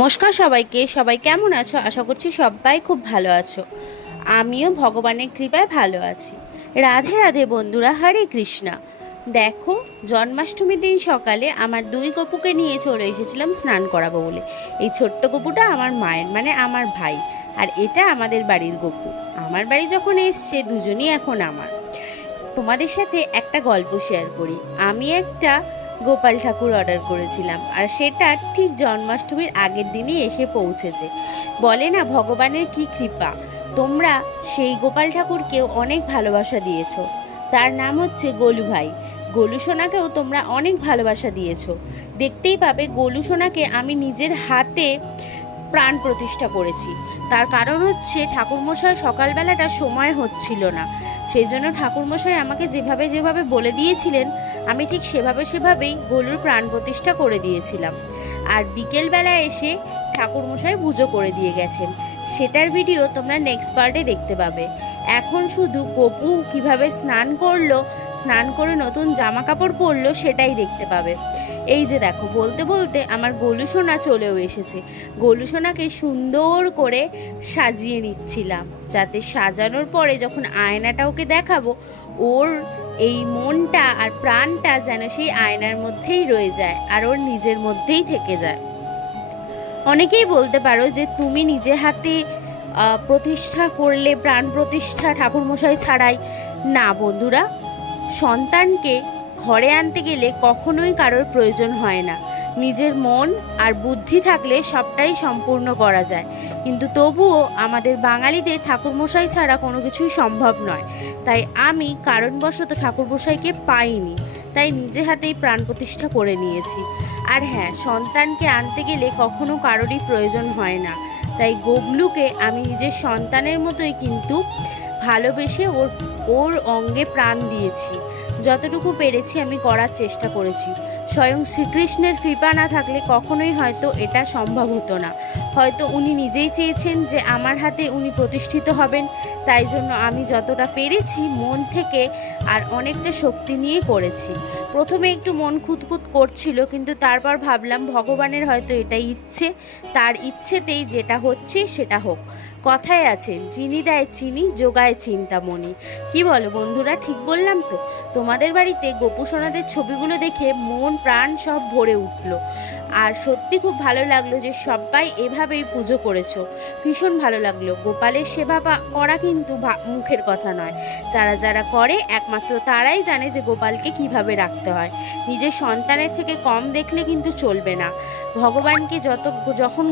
নমস্কার সবাইকে। সবাই কেমন আছো? আশা করছি সবাই খুব ভালো আছো। আমিও ভগবানের কৃপায় ভালো আছি। রাধে রাধে বন্ধুরা, হরে কৃষ্ণা। দেখো, জন্মাষ্টমীর দিন সকালে আমার দুই গপুকে নিয়ে চলে এসেছিলাম স্নান করাবো বলে। এই ছোট্ট গপুটা আমার মায়ের, মানে আমার ভাই, আর এটা আমাদের বাড়ির গপু। আমার বাড়ি যখন এসছে দুজনই এখন আমার। তোমাদের সাথে একটা গল্প শেয়ার করি। আমি একটা গোপাল ঠাকুর অর্ডার করেছিলাম, আর সেটা ঠিক জন্মাষ্টমীর আগের দিনই এসে পৌঁছেছে। বলে না, ভগবানের কি কৃপা। তোমরা সেই গোপাল ঠাকুরকেও অনেক ভালোবাসা দিয়েছো। তার নাম হচ্ছে গোলু ভাই। গোলু সোনাকেও তোমরা অনেক ভালোবাসা দিয়েছো। দেখতেই পাবে, গোলু সোনাকে আমি নিজের হাতে প্রাণ প্রতিষ্ঠা করেছি। তার কারণ হচ্ছে ঠাকুরমশাই সকালবেলাটা সময় হচ্ছিল না। সেই জন্য ঠাকুরমশাই আমাকে যেভাবে যেভাবে বলে দিয়েছিলেন, আমি ঠিক সেভাবেই গোলুর প্রাণ প্রতিষ্ঠা করে দিয়েছিলাম। আর বিকেলবেলা এসে ঠাকুরমশাই পুজো করে দিয়ে গেছেন। সেটার ভিডিও তোমরা নেক্সট পার্টে দেখতে পাবে। এখন শুধু গপু কিভাবে স্নান করলো, স্নান করে নতুন জামা কাপড় পরলো, সেটাই দেখতে পাবে। এই যে দেখো, বলতে বলতে আমার গোলু সোনা চলেও এসেছে। গোলু সোনাকে সুন্দর করে সাজিয়ে নিচ্ছিলাম, যাতে সাজানোর পরে যখন আয়নাটা ওকে দেখাবো, ওর এই মনটা আর প্রাণটা যেন সেই আয়নার মধ্যেই রয়ে যায়, আর ওর নিজের মধ্যেই থেকে যায়। অনেকেই বলতে পারো যে তুমি নিজে হাতে প্রতিষ্ঠা করলে প্রাণ প্রতিষ্ঠা ঠাকুরমশাই ছাড়াই। না বন্ধুরা, সন্তানকে ঘরে আনতে গেলে কখনোই কারোর প্রয়োজন হয় না। নিজের মন আর বুদ্ধি থাকলে সবটাই সম্পূর্ণ করা যায়। কিন্তু তবুও আমাদের বাঙালিদের ঠাকুরমশাই ছাড়া কোনো কিছুই সম্ভব নয়। তাই আমি কারণবশত ঠাকুরমশাইকে পাইনি, তাই নিজে হাতেই প্রাণ প্রতিষ্ঠা করে নিয়েছি। আর হ্যাঁ, সন্তানকে আনতে গেলে কখনো কারোরই প্রয়োজন হয় না। তাই গবলুকে আমি নিজের সন্তানের মতোই কিন্তু ভালোবেসে ওর ওর অঙ্গে প্রাণ দিয়েছি। যতটুকু পেরেছি আমি করার চেষ্টা করেছি। স্বয়ং শ্রীকৃষ্ণের কৃপা না থাকলে কখনোই হয়তো এটা সম্ভব হতো না। হয়তো উনি নিজেই চেয়েছেন যে আমার হাতে উনি প্রতিষ্ঠিত হবেন, তাই জন্য আমি যতটা পেরেছি মন থেকে আর অনেকটা শক্তি নিয়ে করেছি। প্রথমে একটু মন খুঁতখুত করছিল, কিন্তু তারপর ভাবলাম ভগবানের হয়তো এটাই ইচ্ছে, তার ইচ্ছেতেই যেটা হচ্ছে সেটা হোক। কথায় আছে, যিনি দেয় চিনি যোগায় চিন্তামণি। কি বলো বন্ধুরা, ঠিক বললাম তো? তোমাদের বাড়িতে গোপু সোনাদের ছবিগুলো দেখে মন প্রাণ সব ভরে উঠলো। আর সত্যি খুব ভালো লাগলো যে সবাই এভাবেই পুজো করেছো। ভীষণ ভালো লাগলো। গোপালের সেবা করা কিন্তু মুখের কথা নয়। যারা যারা করে একমাত্র তারাই জানে যে গোপালকে কিভাবে রাখতে হয়। নিজের সন্তানের থেকে কম দেখলে কিন্তু চলবে না। ভগবানকে যখন